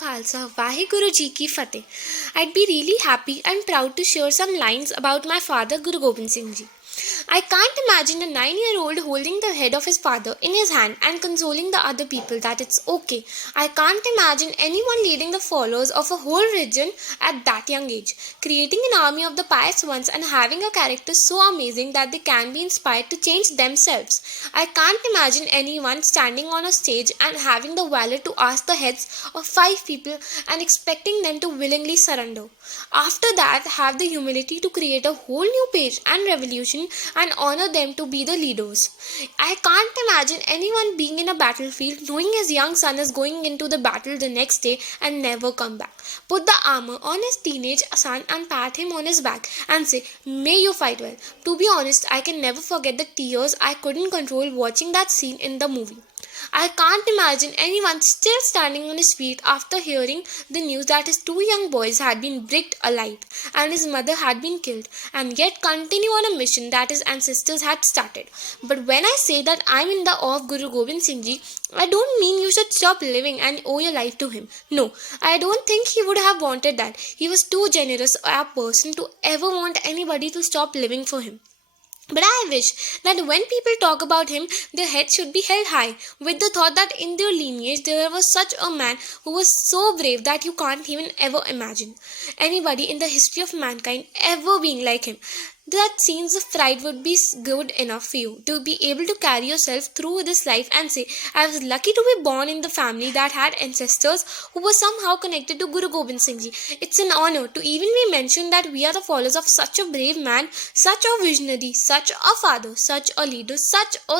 Khalsa, Vaheguru Ji Ki Fateh. I'd be really happy and proud to share some lines about my father Guru Gobind Singh Ji. I can't imagine a 9-year-old holding the head of his father in his hand and consoling the other people that it's okay. I can't imagine anyone leading the followers of a whole religion at that young age, creating an army of the pious ones and having a character so amazing that they can be inspired to change themselves. I can't imagine anyone standing on a stage and having the valor to ask the heads of 5 people and expecting them to willingly surrender. After that, have the humility to create a whole new page and revolution and honor them to be the leaders. I can't imagine anyone being in a battlefield knowing his young son is going into the battle the next day and never come back. Put the armor on his teenage son and pat him on his back and say, "May you fight well." To be honest, I can never forget the tears I couldn't control watching that scene in the movie. I can't imagine anyone still standing on his feet after hearing the news that his 2 young boys had been bricked alive and his mother had been killed, and yet continue on a mission that his ancestors had started. But when I say that I'm in the awe of Guru Gobind Singh Ji, I don't mean you should stop living and owe your life to him. No, I don't think he would have wanted that. He was too generous a person to ever want anybody to stop living for him. But I wish that when people talk about him, their heads should be held high, with the thought that in their lineage there was such a man who was so brave that you can't even ever imagine anybody in the history of mankind ever being like him. That seems of pride would be good enough for you to be able to carry yourself through this life and say, "I was lucky to be born in the family that had ancestors who were somehow connected to Guru Gobind Singh Ji." It's an honor to even be mentioned that we are the followers of such a brave man, such a visionary, such a father, such a leader, such a